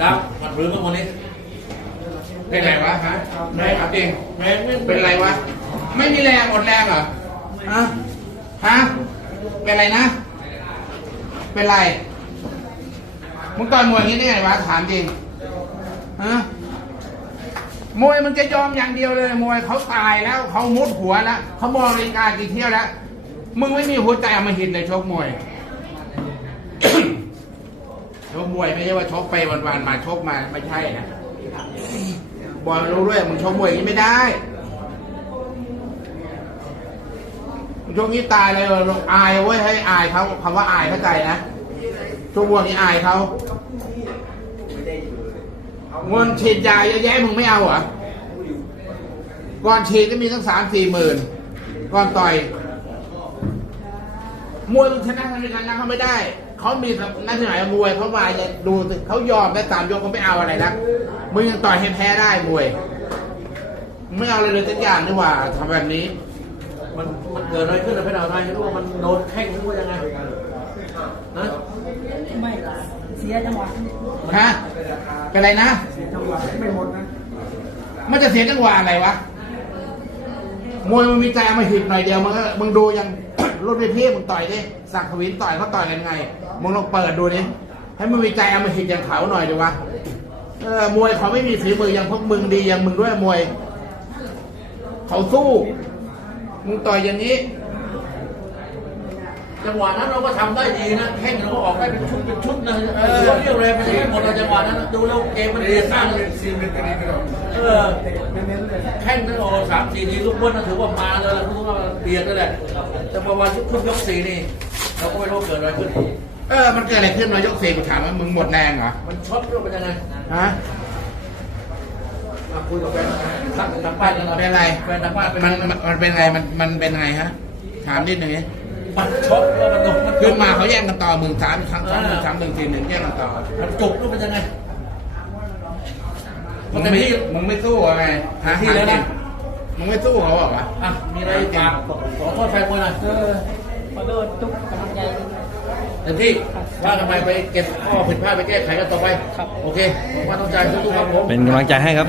ดาวผัดพื้นข้างบนนี้เป็นไรวะฮะแรงจริงแรงไม่เป็นไรวะ ไม่มีแรงหมดแรงเหรอฮะฮะเป็นไรนะ เป็นไรมึงต่อยมวยอย่างนี้ได้ไงวะถามจริงฮะมวยมันจะยอมอย่างเดียวเลยมวยเขาตายแล้วเขามุดหัวแล้วเขามองนาฬิกากี่เที่ยวแล้วมึงไม่มีหัวใจเอามาหินเลยชกมวย ชกมวยไม่ใช่ว่าชกไปวันๆมาชกมาไม่ใช่นะบอลรู้ด้วยมึงชกมวยอย่างนี้ไม่ได้มึงชกนี้ตายเลยเราอายเว้ยให้อายเขาคำว่าอายเข้าใจนะชกมวยนี้อายเขาเงินฉีดยาเยอะแยะมึงไม่เอาเหรอก่อนฉีดก็มีตั้งสามสี่หมื่นก่อนต่อยมวยมึงชนะทางการนะเขาไม่ได้ เขามีนักที่ไหนมวยเขามาจะดูสิเขายอมได้สามยกเขาไม่เอาอะไรนะมึงยังต่อยให้แพ้ได้มวยมึงไม่เอาอะไรเลยสักอย่างดีกว่าทำแบบนี้ มันมันเกิดอะไรขึ้นในเพชรดาวไทยรู้ว่ามันโดนแข้งหรือว่ายังไงนะไม่เสียจังหวะฮะเป็นไรนะจังหวะไม่หมดนะมันจะเสียจังหวะอะไรวะมวยมันมีใจเอามาหิบหน่อยเดียวมึงก็มึงดูยัง รุ่นพี่ๆมึงต่อยดิสักดิ์วินต่อยเขาต่อยกันไงมึงลองเปิดดูดิให้มึงมีใจเอามาหิดอย่างเขาหน่อยดีวะเออมวยเขาไม่มีฝีมืออย่างพวกมึงดีอย่างมึงด้วยมวย เขาสู้มึงต่อยอย่างนี้ จังหวะนั้นเราก็ทำได้ดีนะแข้งเราก็ออกได้เป็นชุดเป็นชุดนะเออเรียวแรงมันยังไม่หมดเลยจังหวะนั้นดูแล้วเกมมันเรียนสร้างเลยเออเน้นๆเลยแข้งนั่นโอ้สามสี่ทีลูกบ้วนนั่นถือว่ามาเลยถือว่าเบียดเลยแหละแต่พอวันชุดยกสี่นี่เราก็ไม่รู้เกิดอะไรขึ้นเออมันเกิดอะไรขึ้นมายกเสียกูถามว่ามึงหมดแรงเหรอมันช็อตหรือเป็นยังไงฮะมาคุยกับแฟนทางทางบ้านกันหน่อยเป็นไรแฟนทางบ้านเป็นมันมันมันเป็นไงมันมันเป็นไงฮะถามนิดหนึ่งดิ มันช็อตว่ามันโดนมันขึ้นมาเขาแย่งกันต่อหมื่นสามครั้งสองหมื่นสามหนึ่งสี่หนึ่งแย่งกันต่อมันจุกหรือเป็นยังไงมึงไม่มึงไม่สู้อะไรฮะที่แล้วนะ มึงไม่สู้เขาบอกว่าอะมีอะไรฝากขอโทษแฟนมวยหน่อยเออขอโทษทุกกำลังใจเต็มที่ว่าทำไมไปเก็บข้อผิดพลาดไปแก้ไขกันต่อไปครับ โอเคผมว่าต้องใจทุกๆครับผม เป็นกำลังใจให้ครับ